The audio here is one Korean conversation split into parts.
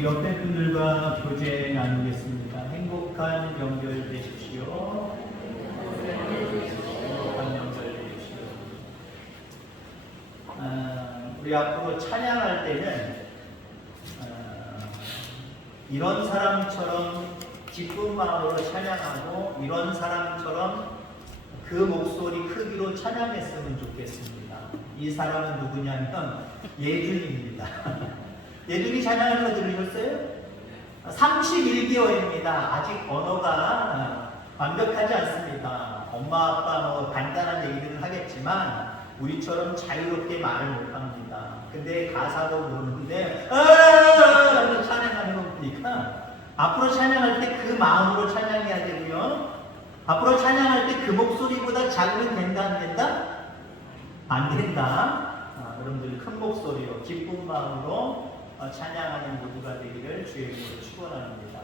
우리 옆에 분들과 교제 나누겠습니다. 행복한 명절 되십시오. 행복한 명절 되십시오. 우리 앞으로 찬양할 때는 이런 사람처럼 기쁜 마음으로 찬양하고 이런 사람처럼 그 목소리 크기로 찬양했으면 좋겠습니다. 이 사람은 누구냐면 예준입니다. 예준이 찬양을 거 들으셨어요? 31개월입니다. 아직 언어가 완벽하지 않습니다. 엄마 아빠 뭐 간단한 얘기들은 하겠지만 우리처럼 자유롭게 말을 못합니다. 근데 가사도 모르는데 라고 찬양하는 거 보니까 앞으로 찬양할 때 그 마음으로 찬양해야 되고요. 앞으로 찬양할 때 그 목소리보다 작으면 된다 안 된다? 안 된다. 여러분들 큰 목소리로 기쁜 마음으로 찬양하는 모두가 되기를 주의 이름으로 축원합니다.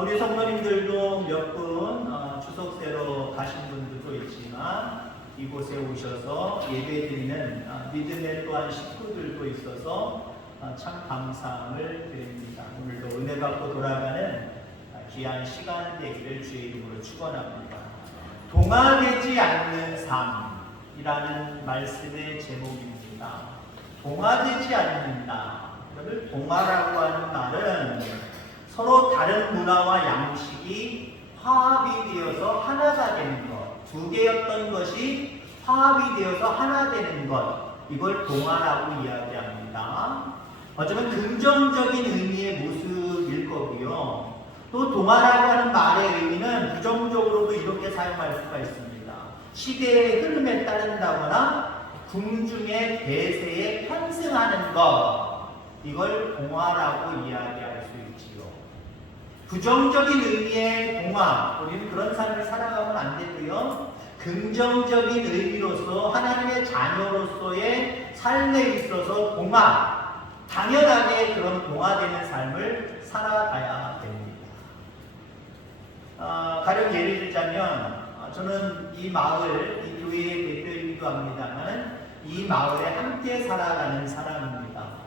우리 성도님들도 몇 분 추석새로 가신 분들도 있지만 이곳에 오셔서 예배드리는 믿음의 또한 식구들도 있어서 참 감사함을 드립니다. 오늘도 은혜 받고 돌아가는 귀한 시간 되기를 주의 이름으로 축원합니다. 동화되지 않는 삶이라는 말씀의 제목입니다. 동화되지 않는다. 동화라고 하는 말은 서로 다른 문화와 양식이 화합이 되어서 하나가 되는 것, 두 개였던 것이 화합이 되어서 하나 되는 것, 이걸 동화라고 이야기합니다. 어쩌면 긍정적인 의미의 모습일 거고요. 또 동화라고 하는 말의 의미는 부정적으로도 이렇게 사용할 수가 있습니다. 시대의 흐름에 따른다거나 궁중의 대세에 편승하는 것, 이걸 동화라고 이야기할 수 있지요. 부정적인 의미의 동화, 우리는 그런 삶을 살아가면 안 되고요. 긍정적인 의미로서 하나님의 자녀로서의 삶에 있어서 동화, 당연하게 그런 동화되는 삶을 살아가야 됩니다. 가령 예를 들자면 저는 이 마을, 이 교회의 대표이기도 합니다만 이 마을에 함께 살아가는 사람입니다.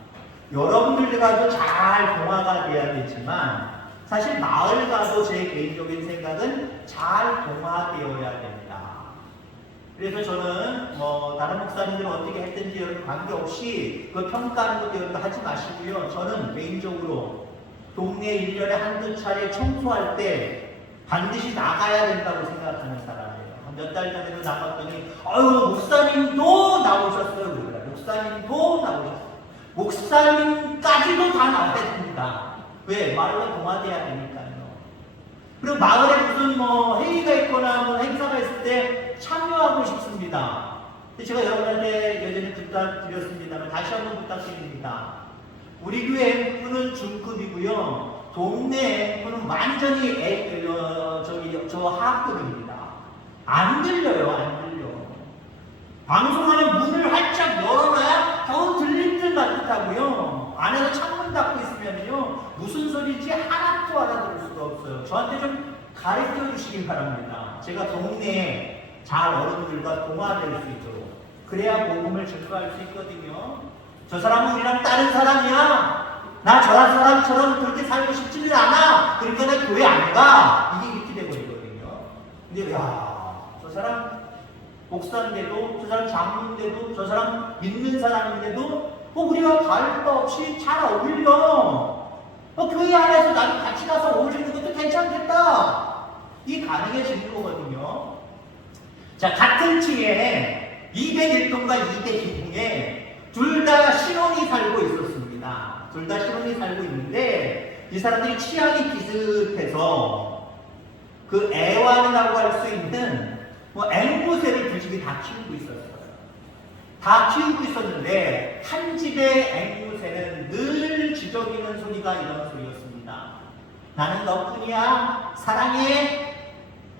여러분들과도 잘 동화가 돼야 되지만 사실 마을과도 제 개인적인 생각은 잘 동화되어야 됩니다. 그래서 저는 다른 목사님들은 어떻게 했든지 여러분 관계없이 그 평가하는 것도 여러분 하지 마시고요. 저는 개인적으로 동네 1년에 한두 차례 청소할 때 반드시 나가야 된다고 생각하는 사람이에요. 몇 달 전에도 나갔더니 목사님도 나오셨어요. 그러더라고요. 목사님도 나오셨어요. 목사님까지도 다 나와야 됩니다. 왜? 마을과 동화돼야 되니까요. 그리고 마을에 무슨 회의가 있거나 행사가 있을 때 참여하고 싶습니다. 제가 여러분한테 여전히 부탁드렸습니다만 다시 한번 부탁드립니다. 우리 교회 F는 중급이고요. 동네 F는 완전히 저 하급입니다. 안 들려요, 안 들려. 방송하면 문을 활짝 열어놔야 더 들릴 듯 말듯하고요. 안에서 창문 닫고 있으면요 무슨 소리인지 하나도 알아들을 수가 없어요. 저한테 좀 가르쳐 주시기 바랍니다. 제가 동네에 잘 어른들과 동화될 수 있도록 그래야 복음을 증거할 수 있거든요. 저 사람은 우리랑 다른 사람이야. 나 저 사람처럼 그렇게 살고 싶지는 않아. 그러니까 나 교회 안 가. 이게 이렇게 돼버리거든요. 근데 저 사람 목사인데도, 저 사람 장로인데도, 저 사람 믿는 사람인데도 우리가 다를 바 없이 잘 어울려. 교회 안에서 나도 같이 가서 어울리는 것도 괜찮겠다. 이게 가능해지는 거거든요. 자, 같은 층에 201동과 202동에 둘 다 신혼이 살고 있었습니다. 둘 다 신혼이 살고 있는데 이 사람들이 취향이 비슷해서 그 애완이라고 할 수 있는 앵무새를 두 집이 다 키우고 있었어요. 다 키우고 있었는데 한 집의 앵무새는 늘 지저귀는 소리가 이런 소리였습니다. 나는 너뿐이야. 사랑해.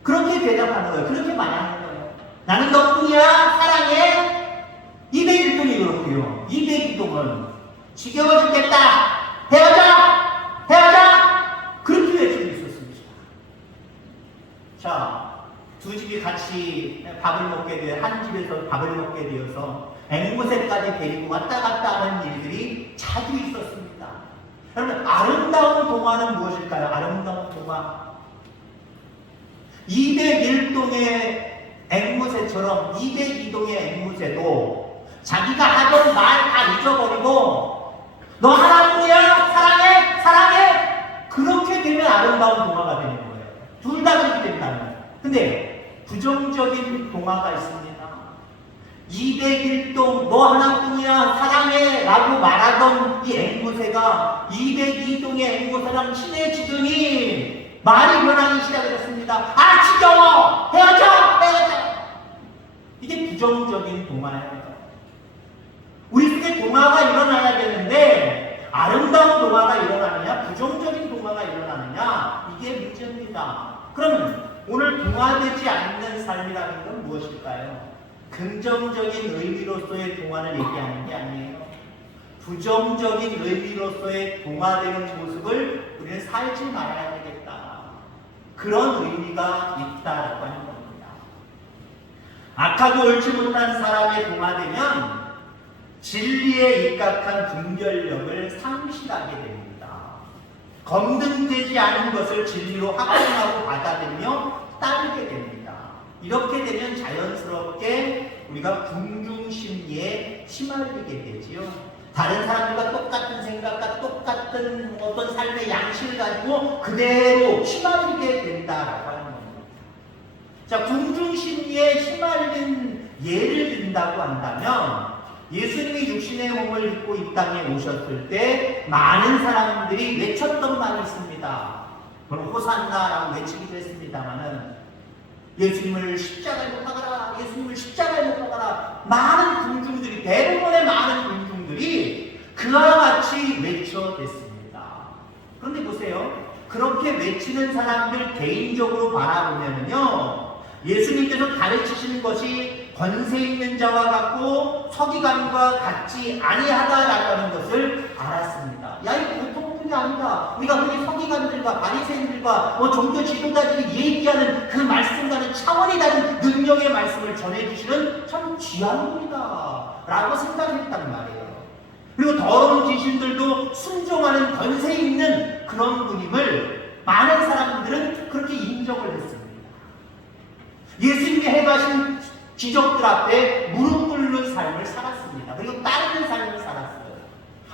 그렇게 대답하는 거예요. 그렇게 말하는 거예요. 나는 너뿐이야. 사랑해. 201동이 그렇고요. 202동은 지겨워 죽겠다. 헤어져. 헤어져. 그렇게 외치고 있었습니다. 자, 두 집이 같이 밥을 먹게 되어 한 집에서 밥을 먹게 되어서 앵무새까지 데리고 왔다 갔다 하는 일들이 자주 있었습니다. 여러분, 아름다운 동화는 무엇일까요? 아름다운 동화. 201동의 앵무새처럼 202동의 앵무새도 자기가 하던 말 다 잊어버리고 너 하나뿐이야 사랑해 사랑해 그렇게 되면 아름다운 동화가 되는 거예요. 둘 다 그렇게 된다면. 근데 부정적인 동화가 있습니다. 201동 너 하나뿐이야 사랑해 라고 말하던 이 앵무새가 202동의 앵무새랑 친해지더니 말이 변하기 시작했습니다. 아 지겨워 헤어져 이게 부정적인 동화예요. 우리 속에 동화가 일어나야 되는데 아름다운 동화가 일어나느냐 부정적인 동화가 일어나느냐 이게 문제입니다. 그러면 오늘 동화되지 않는 삶이라는 건 무엇일까요? 긍정적인 의미로서의 동화를 얘기하는 게 아니에요. 부정적인 의미로서의 동화되는 모습을 우리는 살지 말아야 되겠다. 그런 의미가 있다라고 하는 겁니다. 악하고 옳지 못한 사람의 동화되면 진리에 입각한 분별력을 상실하게 됩니다. 검증되지 않은 것을 진리로 확증하고 받아들이며 따르게 됩니다. 이렇게 되면 자연스럽게 우리가 궁중심리에 휘말리게 되지요. 다른 사람들과 똑같은 생각과 똑같은 어떤 삶의 양식을 가지고 그대로 휘말리게 된다라고 하는 겁니다. 자, 궁중심리에 휘말린 예를 든다고 한다면 예수님이 육신의 몸을 입고 이 땅에 오셨을 때 많은 사람들이 외쳤던 말이 있습니다. 그럼 호산나라고 외치기도 했습니다만은 예수님을 십자가에 못 박아라, 예수님을 십자가에 못 박아라. 많은 군중들이, 대부분의 많은 군중들이 그와 같이 외쳐댔습니다. 그런데 보세요. 그렇게 외치는 사람들 개인적으로 바라보면요, 예수님께서 가르치시는 것이 권세 있는 자와 같고 서기관과 같지 아니하다라고 하는 것을 알았습니다. 야, 이거 보통 분이 아니다. 우리가 흔히 서기관들과 바리새인들과 종교 지도자들이 얘기하는 그 말씀과는 차원이 다른 능력의 말씀을 전해주시는 참 귀한 분이다 라고 생각했단 말이에요. 그리고 더러운 귀신들도 순종하는 권세 있는 그런 분임을 많은 사람들은 그렇게 인정을 했습니다. 예수님이 행하신 기적들 앞에 무릎 꿇는 삶을 살았습니다. 그리고 따르는 삶을 살았어요.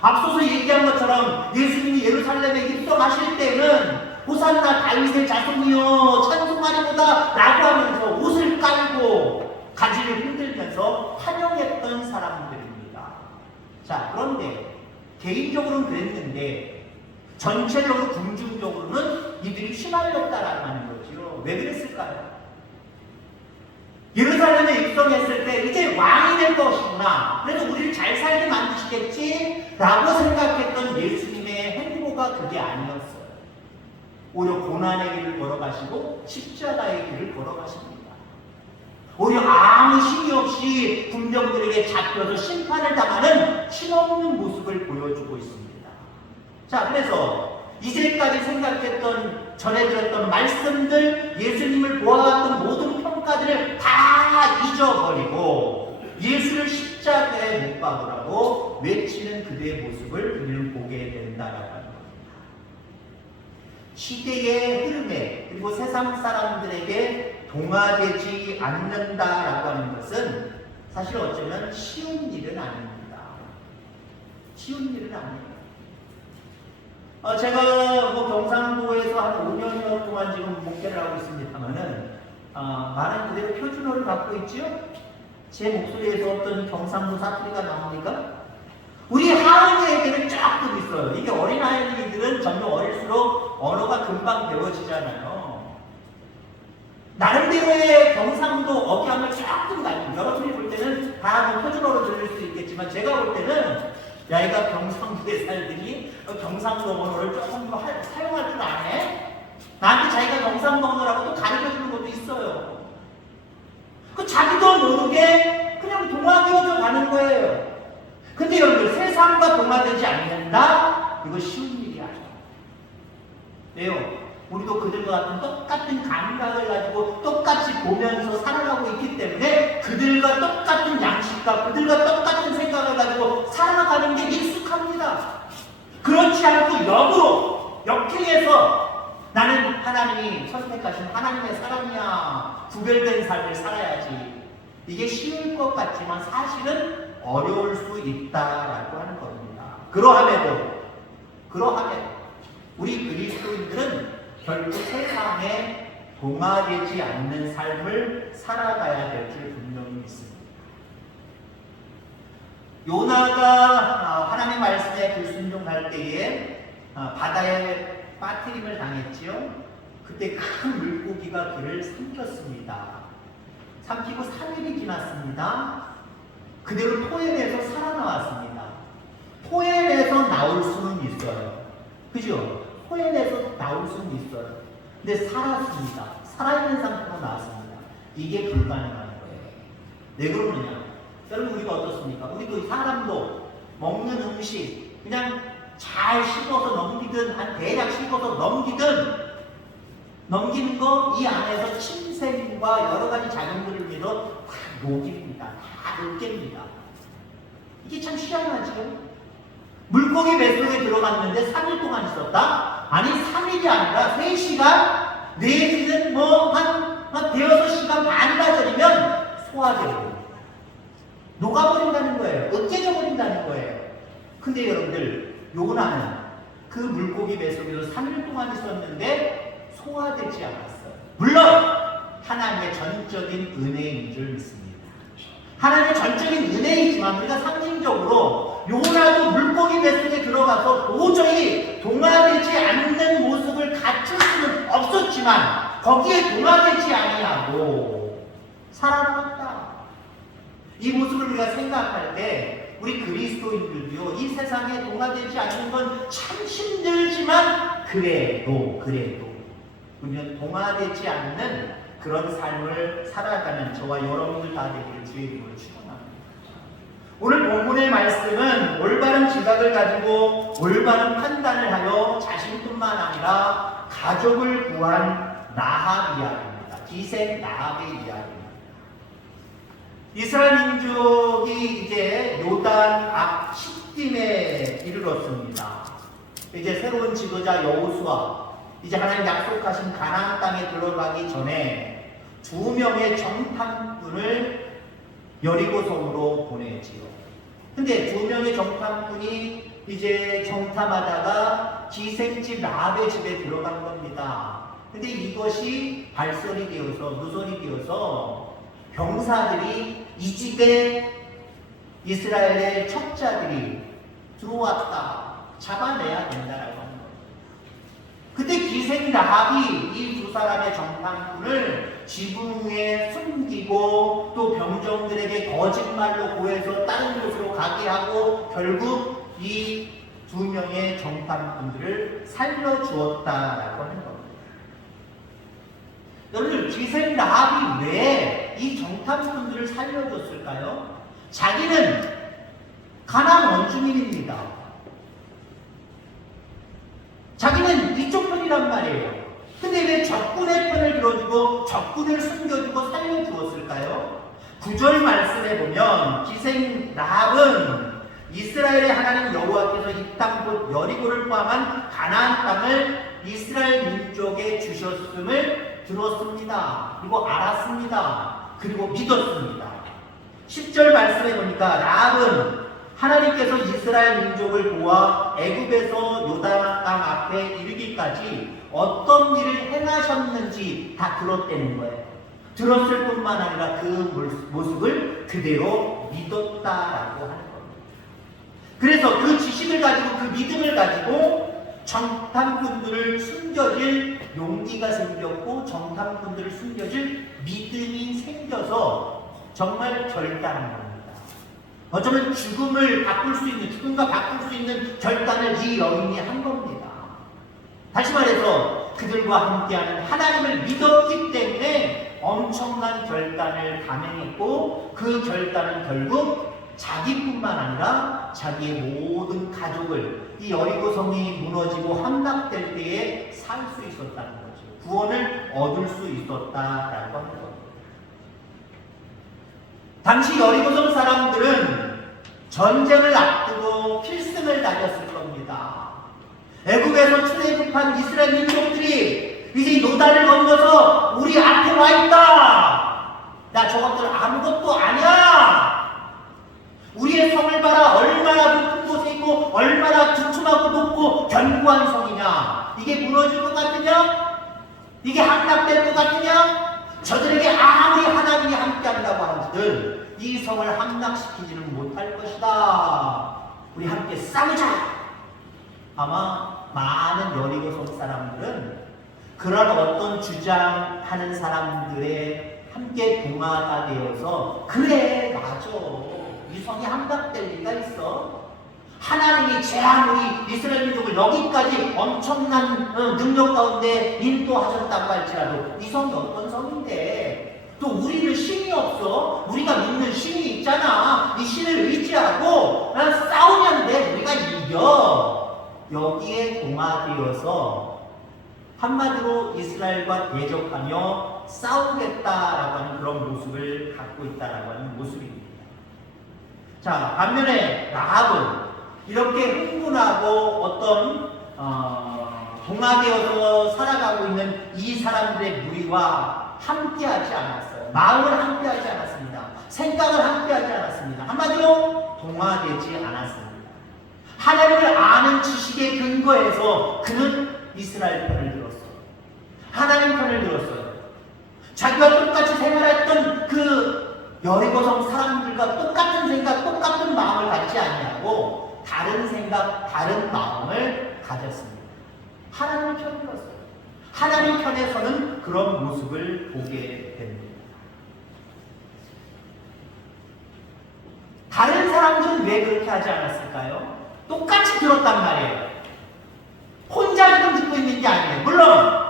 앞서서 얘기한 것처럼 예수님이 예루살렘에 입성하실 때는 호산나 다윗의 자손이여 찬송하리로다 라고 하면서 옷을 깔고 가지를 흔들면서 환영했던 사람들입니다. 자, 그런데 개인적으로는 그랬는데 전체적으로 궁중적으로는 이들이 휘말렸다라고 하는 거죠. 왜 그랬을까요? 예루살렘에 입성했을 때 이제 왕이 될 것이구나, 그래서 우리를 잘 살게 만드시겠지 라고 생각했던 예수님의 행보가 그게 아니었어요. 오히려 고난의 길을 걸어가시고 십자가의 길을 걸어가십니다. 오히려 아무 힘이 없이 군병들에게 잡혀서 심판을 당하는 힘없는 모습을 보여주고 있습니다. 자, 그래서 이제까지 생각했던, 전해 들었던 말씀들, 예수님을 보아왔던 모든 평가들을 다 잊어버리고 예수를 십자가에 못 박으라고 외치는 그대의 모습을 우리는 보게 된다라고 하는 겁니다. 시대의 흐름에 그리고 세상 사람들에게 동화되지 않는다라고 하는 것은 사실 어쩌면 쉬운 일은 아닙니다. 쉬운 일은 아니에요. 제가 경상도에서 한 5년여 동안 지금 목회를 하고 있습니다만은 말은 그대로 표준어를 갖고 있지요. 제 목소리에서 어떤 경상도 사투리가 나옵니까? 우리 하은이에게는 조금 있어요. 이게 어린아이들은 점점 어릴수록 언어가 금방 배워지잖아요. 나름대로의 경상도 억양을 조금 가지고, 여러분이 볼 때는 다 표준어로 들릴 수 있겠지만 제가 볼 때는 야, 이가 경상도에 살더니 경상도 언어를 조금 더 사용할 줄 아네? 나한테 자기가 경상도 언어라고 또 가르쳐주는 것도 있어요. 그 자기도 모르게 그냥 동화되어져 가는 거예요. 근데 여러분들, 세상과 동화되지 않는다? 이거 쉬운 일이 아니에요. 왜요? 우리도 그들과 같은 똑같은 감각을 가지고 똑같이 보면서 살아가고 있기 때문에 그들과 똑같은 양식과 그들과 똑같은 생각을 가지고 살아가는 게 익숙합니다. 그렇지 않고 역으로 역행의 나는 하나님이 선택하신 하나님의 사람이야. 구별된 삶을 살아야지. 이게 쉬울 것 같지만 사실은 어려울 수 있다라고 하는 겁니다. 그러함에도 우리 그리스도인들은 결국 세상에 동화되지 않는 삶을 살아가야 될 줄 분명히 믿습니다. 요나가 하나님의 말씀에 불순종할 때에 바다에 빠뜨림을 당했지요. 그때 큰 물고기가 그를 삼켰습니다. 삼키고 3일이 지났습니다. 그대로 토해내서 살아나왔습니다. 토해내서 나올 수는 있어요. 그죠? 토해내서 나올 수는 있어요. 근데 살았습니다. 살아있는 상태로 나왔습니다. 이게 불가능한 거예요. 왜 그러느냐? 여러분, 우리가 어떻습니까? 우리도 사람도 먹는 음식 그냥 잘 씹어서 넘기든 한 대략 씹어서 넘기는 거 이 안에서 침샘과 여러 가지 작용들을 위해서 다 녹입니다. 다 녹입니다. 이게 참 희한하죠? 물고기 뱃속에 들어갔는데 3일 동안 있었다? 아니 3일이 아니라 3시간 내지는 한 대여섯 시간 반나절이면 소화되고 녹아버린다는 거예요. 으깨져 버린다는 거예요. 근데 여러분들, 요나는 그 물고기 뱃속에서 3일 동안 있었는데 소화되지 않았어요. 물론 하나님의 전적인 은혜인 줄 믿습니다. 하나님의 전적인 은혜이지만 우리가 상징적으로 요나도 물고기 뱃속에 들어가서 도저히 동화되지 않는 모습을 갖출 수는 없었지만 거기에 동화되지 아니하고 살아남았다. 이 모습을 우리가 생각할 때 우리 그리스도인들도요, 이 세상에 동화되지 않는 건 참 힘들지만 그래도 우리는 동화되지 않는 그런 삶을 살아가는 저와 여러분들 다 되기를 주의 이름으로 축원합니다. 오늘 본문의 말씀은 올바른 지각을 가지고 올바른 판단을 하여 자신뿐만 아니라 가족을 구한 라합 이야기입니다. 기생 라합의 이야기입니다. 이스라엘 민족이 이제 요단 앞 시딤에 이르렀습니다. 이제 새로운 지도자 여호수아, 이제 하나님 약속하신 가나안 땅에 들어가기 전에 2명의 정탐꾼을 여리고성으로 보내지요. 근데 2명의 정탐꾼이 이제 정탐하다가 기생집 라합의 집에 들어간 겁니다. 근데 이것이 발설이 되어서 누설이 되어서 병사들이 이 집에 이스라엘의 척자들이 들어왔다, 잡아내야 된다라고 하는 거예요. 그때 기생 라합이 이 2사람의 정탐꾼을 지붕에 숨기고 또 병정들에게 거짓말로 고해서 다른 곳으로 가게 하고 결국 이 2명의 정탐꾼들을 살려주었다라고 하는 겁니다. 여러분, 기생 라합이 왜 이 정탐꾼들을 살려줬을까요? 자기는 가나안 원주민입니다. 자기는 이쪽 편이란 말이에요. 근데 왜 적군의 편을 들어주고 적군을 숨겨주고 살려주었을까요? 9절 말씀에 보면 기생 라합은 이스라엘의 하나님 여호와께서 이 땅 곧 여리고를 포함한 가나안 땅을 이스라엘 민족에 주셨음을 들었습니다. 그리고 알았습니다. 그리고 믿었습니다. 10절 말씀에 보니까 라합은 하나님께서 이스라엘 민족을 모아 애굽에서 요단 땅 앞에 이르기까지 어떤 일을 행하셨는지 다 들었다는 거예요. 들었을 뿐만 아니라 그 모습을 그대로 믿었다라고 하는 겁니다. 그래서 그 지식을 가지고 그 믿음을 가지고 정탐꾼들을 숨겨질 용기가 생겼고 정탐꾼들을 숨겨질 믿음이 생겨서 정말 결단한 겁니다. 어쩌면 죽음과 바꿀 수 있는 결단을 이 여인이 한 겁니다. 다시 말해서 그들과 함께하는 하나님을 믿었기 때문에 엄청난 결단을 감행했고 그 결단은 결국 자기뿐만 아니라 자기의 모든 가족을 이 여리고성이 무너지고 함락될 때에 살 수 있었다는 거죠. 구원을 얻을 수 있었다라고 하는 겁니다. 당시 여리고성 사람들은 전쟁을 앞두고 필승을 다졌을 겁니다. 애굽에서 출애굽한 이스라엘 민족들이 요단을 건너서 우리 앞에 와 있다. 나 저것들 아무것도 아니야. 우리의 성을 봐라. 얼마나 높은 곳에 있고 얼마나 두툼하고 높고 견고한 성이냐. 이게 무너질 것 같으냐? 이게 함락될 것 같으냐? 저들에게 아무리 하나님이 함께한다고 하는지들 이 성을 함락시키지는 못할 것이다. 우리 함께 싸우자. 아마 많은 여리고성 사람들은 그런 어떤 주장하는 사람들의 함께 동화가 되어서 그래 맞아. 이 성이 함락될 리가 있어. 하나님이 제한 우리 이스라엘 민족을 여기까지 엄청난 능력 가운데 인도하셨다고 할지라도 이 성이 어떤 성인데 또 우리는 신이 없어. 우리가 믿는 신이 있잖아. 이 신을 의지하고 싸우면 돼. 우리가 이겨. 여기에 동화되어서 한마디로 이스라엘과 대적하며 싸우겠다라고 하는 그런 모습을 갖고 있다라고 하는 모습입니다. 자, 반면에 라합은 이렇게 흥분하고 어떤 동화되어서 살아가고 있는 이 사람들의 무리와 함께하지 않았어요. 마음을 함께하지 않았습니다. 생각을 함께하지 않았습니다. 한마디로 동화되지 않았습니다. 하나님을 아는 지식의 근거에서 그는 이스라엘 편을 들었어요. 하나님 편을 들었어요. 자기와 똑같이 생활했던 그 여리고성 사람들과 똑같은 생각, 똑같은 마음을 갖지 아니하고 다른 생각, 다른 마음을 가졌습니다. 하나님 편을 들었어요. 하나님 편에서는 그런 모습을 보게 됩니다. 다른 사람들은 왜 그렇게 하지 않았을까요? 똑같이 들었단 말이에요. 혼자 지금 듣고 있는 게 아니에요. 물론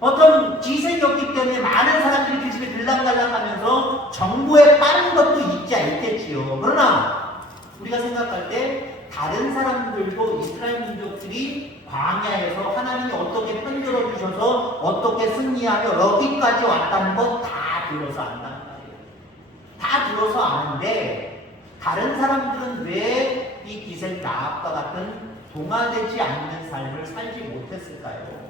어떤 기색이었기 때문에 많은 사람들이 그 집에 들락날락하면서 정보에 빠른 것도 있겠지요. 그러나 우리가 생각할 때 다른 사람들도 이스라엘 민족들이 광야에서 하나님이 어떻게 편들어 주셔서 어떻게 승리하며 여기까지 왔다는 거 다 들어서 안단 말이에요. 다 들어서 아는데 다른 사람들은 왜 이 기생 라합과 같은 동화되지 않는 삶을 살지 못했을까요?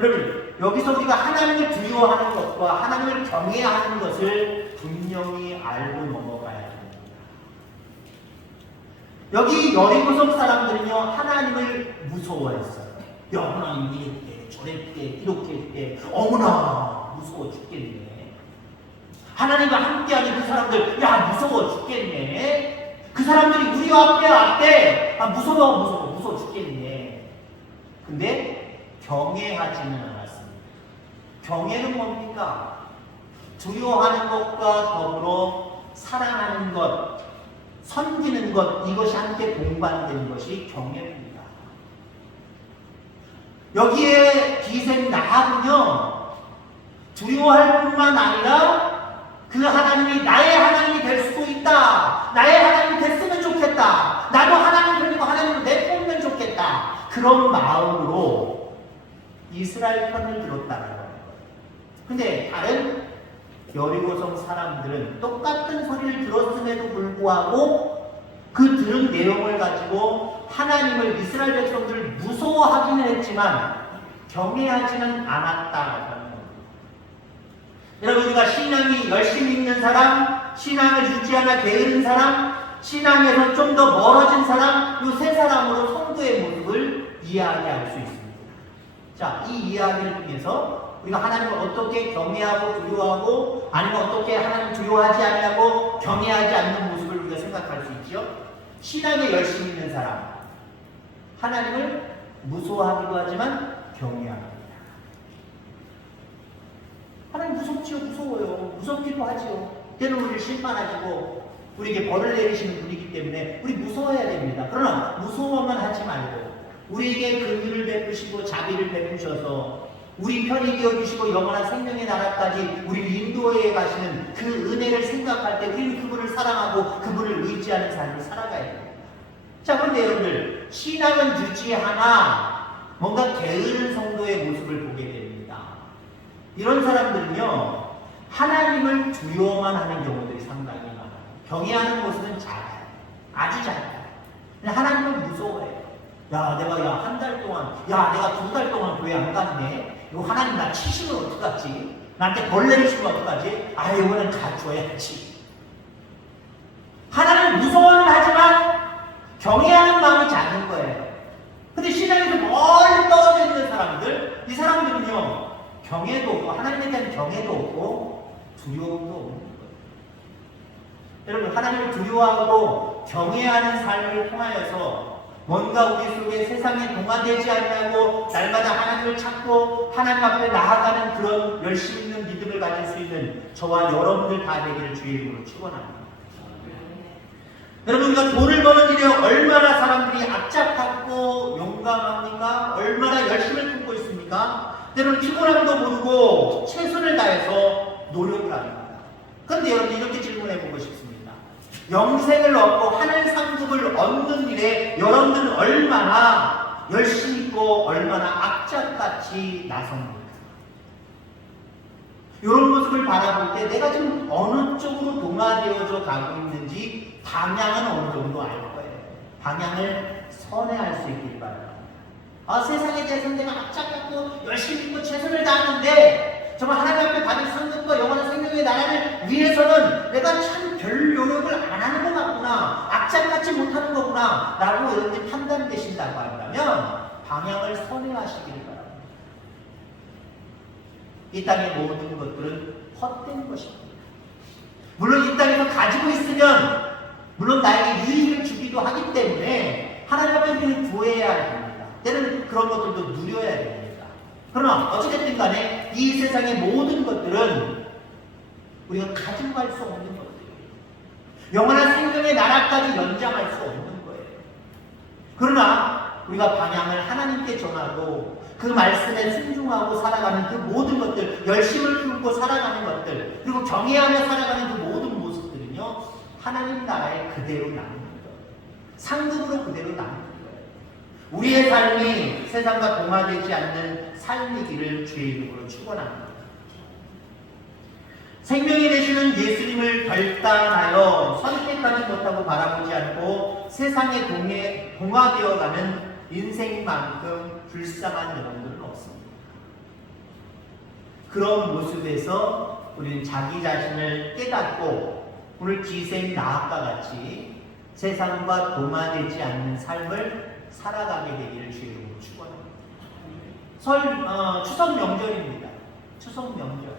여러분, 여기서 우리가 하나님을 두려워하는 것과 하나님을 경외해야 하는 것을 분명히 알고 넘어가야 합니다. 여기 여리고성 사람들은요, 하나님을 무서워했어요. 야, 하나님이 이렇게 저랬게 이렇게 했대. 어머나 무서워 죽겠네. 하나님과 함께하는 그 사람들, 야 무서워 죽겠네. 그 사람들이 우리 앞에 왔대. 아 무서워 죽겠네. 근데 경외하지는 않았습니다. 경외는 뭡니까? 두려워하는 것과 더불어 사랑하는 것, 섬기는 것, 이것이 함께 동반된 것이 경외입니다. 여기에 기생 라합은요, 두려워할 뿐만 아니라 그 하나님이 나의 하나님이 될 수도 있다. 나의 하나님이 됐으면 좋겠다. 나도 하나님 편이고 하나님을 내뿜으면 좋겠다. 그런 마음으로 이스라엘 편을 들었다는 거예요. 근데 다른 여리고성 사람들은 똑같은 소리를 들었음에도 불구하고 그 들은 내용을 가지고 하나님을 이스라엘 백성들을 무서워하기는 했지만 경외하지는 않았다라는 거예요. 여러분, 우리가 신앙이 열심히 있는 사람, 신앙을 유지하며 게으른 사람, 신앙에서 좀 더 멀어진 사람, 이 세 사람으로 성도의 모습을 이야기할 수 있습니다. 자, 이 이야기를 통해서 우리가 하나님을 어떻게 경외하고 두려워하고 아니면 어떻게 하나님을 두려워하지 아니하고 경외하지 않는 모습을 우리가 생각할 수 있죠. 신앙에 열심히 있는 사람, 하나님을 무서워하기도 하지만 경외합니다. 하나님 무섭지요. 무서워요. 무섭기도 하지요. 때는 우리를 심판하시고 우리에게 벌을 내리시는 분이기 때문에 우리 무서워해야 됩니다. 그러나 무서워만 하지 말고 우리에게 긍휼을 베푸시고 자비를 베푸셔서 우리 편이 되어주시고 영원한 생명의 나라까지 우리를 인도해 가시는 그 은혜를 생각할 때 우리는 그분을 사랑하고 그분을 의지하는 삶을 살아가야 됩니다. 자, 그런데 여러분들, 신앙은 유지하나 뭔가 게으른 성도의 모습을 보게 됩니다. 이런 사람들은요, 하나님을 두려워만 하는 경우들이 상당히 많아요. 경외하는 모습은 작아요. 아주 작아요. 하나님을 무서워해요. 내가 한 달 동안, 내가 2달 동안 교회 안 갔네. 이거 하나님 나 치시면 어떡하지? 나한테 벌레를 주면 어떡하지? 이거는 가줘야지. 하나님 무서워는 하지만 경외하는 마음이 작은 거예요. 근데 신앙에서 멀리 떨어져 있는 사람들, 이 사람들은요, 경외도 없고, 하나님에 대한 경외도 없고, 두려움도 없는 거예요. 여러분, 하나님을 두려워하고 경외하는 삶을 통하여서 뭔가 우리 속에 세상에 동화되지 않냐고 날마다 하나님을 찾고 하나님 앞에 나아가는 그런 열심 있는 믿음을 가질 수 있는 저와 여러분들 다 되기를 주의 이름으로 축원합니다. 여러분, 우리가 돈을 버는 일에 얼마나 사람들이 악착같고 용감합니까? 얼마나 열심을 품고 있습니까? 때로는 피곤함도 모르고 최선을 다해서 노력을 합니다. 그런데 여러분, 이렇게 질문해 보고 싶습니다. 영생을 얻고 하늘 상급을 얻는 일에 여러분들은 얼마나 열심히 있고 얼마나 악착같이 나섭니까? 이런 모습을 바라볼 때 내가 지금 어느 쪽으로 동화되어져 가고 있는지 방향은 어느 정도 알 거예요. 방향을 선회할 수 있길 바랍니다. 세상에 대해서 내가 악착같고 열심히 있고 최선을 다하는데 정말 하나님 앞에 받을 상급과 영원한 생명의 나라를 위해서는 내가 참 별 노력을 안 하는 것 같구나, 악착같이 못하는 거구나 라고 여러분들이 판단되신다고 한다면 방향을 선회하시길 바랍니다. 이 땅의 모든 것들은 헛된 것입니다. 물론 이 땅에서 가지고 있으면 물론 나에게 유익을 주기도 하기 때문에 하나님 앞에 우리는 구해야 됩니다. 때로는 그런 것들도 누려야 됩니다. 그러나 어찌됐든 간에 이 세상의 모든 것들은 우리가 가지고 갈 수 없는 것들이에요. 영원한 생명의 나라까지 연장할 수 없는 거예요. 그러나 우리가 방향을 하나님께 전하고 그 말씀에 순종하고 살아가는 그 모든 것들, 열심을 품고 살아가는 것들, 그리고 경외하며 살아가는 그 모든 모습들은요, 하나님 나라에 그대로 남는 거예요. 상급으로 그대로 남는 거예요. 우리의 삶이 세상과 동화되지 않는 삶이기를 주의 이름으로 축원합니다. 생명이 되시는 예수님을 결단하여 선택하지 못하고 바라보지 않고 세상에 동화되어가는 인생만큼 불쌍한 여러분들은 없습니다. 그런 모습에서 우리는 자기 자신을 깨닫고 오늘 기생 나학과 같이 세상과 동화되지 않는 삶을 살아가게 되기를 주의 이름으로 축원합니다. 추석 명절입니다. 추석 명절.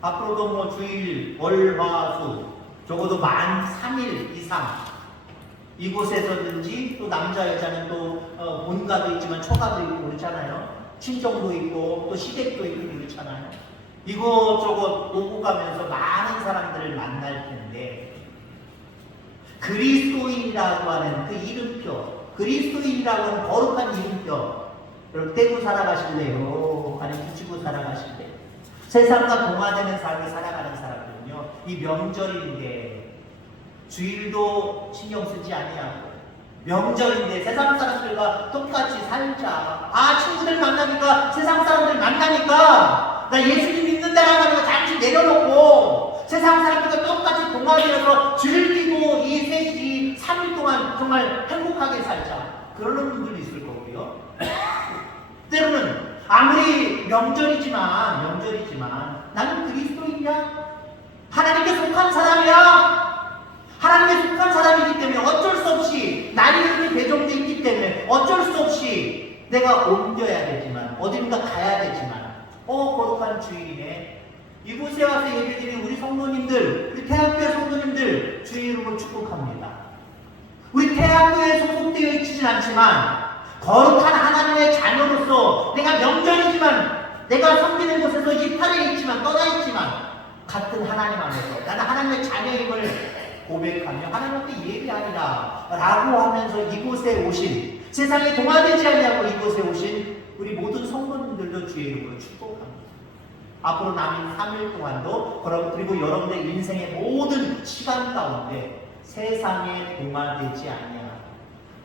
앞으로도 주일, 월, 화, 수 적어도 만 3일 이상 이곳에서든지 또 남자 여자는 또 본가도 있지만 초가도 있고 그렇잖아요. 친정도 있고 또 시댁도 있고 그렇잖아요. 이곳저곳 오고 가면서 많은 사람들을 만날 텐데 그리스도인이라고 하는 그 이름표, 그리스도인이라고 하는 거룩한 이름표 여러분 떼고 살아가실래요? 아니면 붙이고 살아가실래요? 세상과 동화되는 삶을 살아가는 사람들은요, 이 명절인데 주일도 신경 쓰지 아니하고 명절인데 세상 사람들과 똑같이 살자. 친구들 만나니까 세상 사람들 만나니까 나 예수님 믿는다라고 하는 거 잠시 내려놓고 세상 사람들과 똑같이 동화되어서 즐기고 이 셋이 3일 동안 정말 행복하게 살자. 그러는 분들도 있을 거고요. 때로는 아무리 명절이지만 나는 그리스도인이야? 하나님께 속한 사람이야? 하나님께 속한 사람이기 때문에 어쩔 수 없이 날이 이렇게 배정되어 있기 때문에 어쩔 수 없이 내가 옮겨야 되지만 어딘가 가야 되지만 거룩한 주일이네. 이곳에 와서 예배드리는 우리 성도님들, 우리 태학교의 성도님들 주의 이름으로 축복합니다. 우리 태학교에 소속되어 있지는 않지만 거룩한 하나님의 자녀로서 내가 명절이지만 내가 섬기는 곳에서 이탈해 있지만 떠나 있지만 같은 하나님 안에서 나는 하나님의 자녀임을 고백하며 하나님 앞에 예배하리라 라고 하면서 이곳에 오신 세상에 동화되지 않냐고 이곳에 오신 우리 모든 성도님들도 주의 이름으로 축복합니다. 앞으로 남은 3일 동안도 그리고 여러분의 인생의 모든 시간 가운데 세상에 동화되지 않냐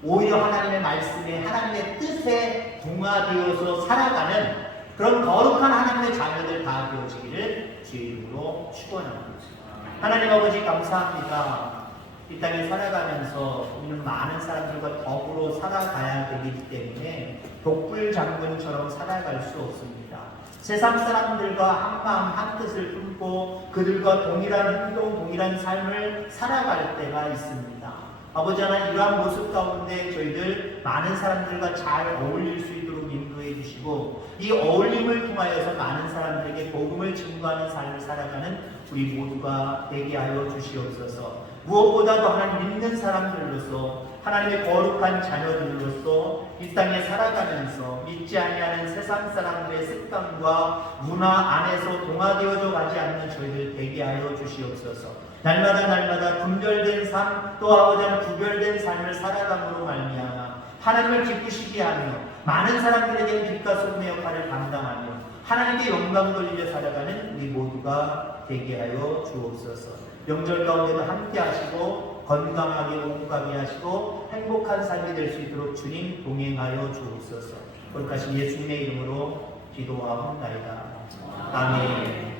오히려 하나님의 말씀에 하나님의 뜻에 동화되어서 살아가는 그런 거룩한 하나님의 자녀들 다 되어지기를 주의 이름으로 축원합니다. 하나님 아버지 감사합니다. 이 땅에 살아가면서 우리는 많은 사람들과 더불어 살아가야 되기 때문에 독불 장군처럼 살아갈 수 없습니다. 세상 사람들과 한 마음 한 뜻을 품고 그들과 동일한 행동, 동일한 삶을 살아갈 때가 있습니다. 아버지 하나님, 이러한 모습 가운데 저희들 많은 사람들과 잘 어울릴 수 있도록 인도해 주시고 이 어울림을 통하여서 많은 사람들에게 복음을 증거하는 삶을 살아가는 우리 모두가 되게 하여 주시옵소서. 무엇보다도 하나님 믿는 사람들로서 하나님의 거룩한 자녀들로서 이 땅에 살아가면서 믿지 아니하는 세상 사람들의 습관과 문화 안에서 동화되어져 가지 않는 저희들 되게 하여 주시옵소서. 날마다 분별된 삶, 또 아버지 구별된 삶을 살아감으로 말미암아 하나님을 기쁘시게 하며 많은 사람들에게 빛과 소금의 역할을 감당하며 하나님께 영광 돌리며 살아가는 우리 모두가 되게 하여 주옵소서. 명절 가운데도 함께 하시고 건강하게 오가게 하시고 행복한 삶이 될 수 있도록 주님 동행하여 주옵소서. 거룩하신 예수님의 이름으로 기도하옵나이다. 아멘.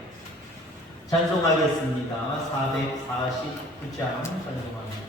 찬송하겠습니다. 449장 찬송합니다.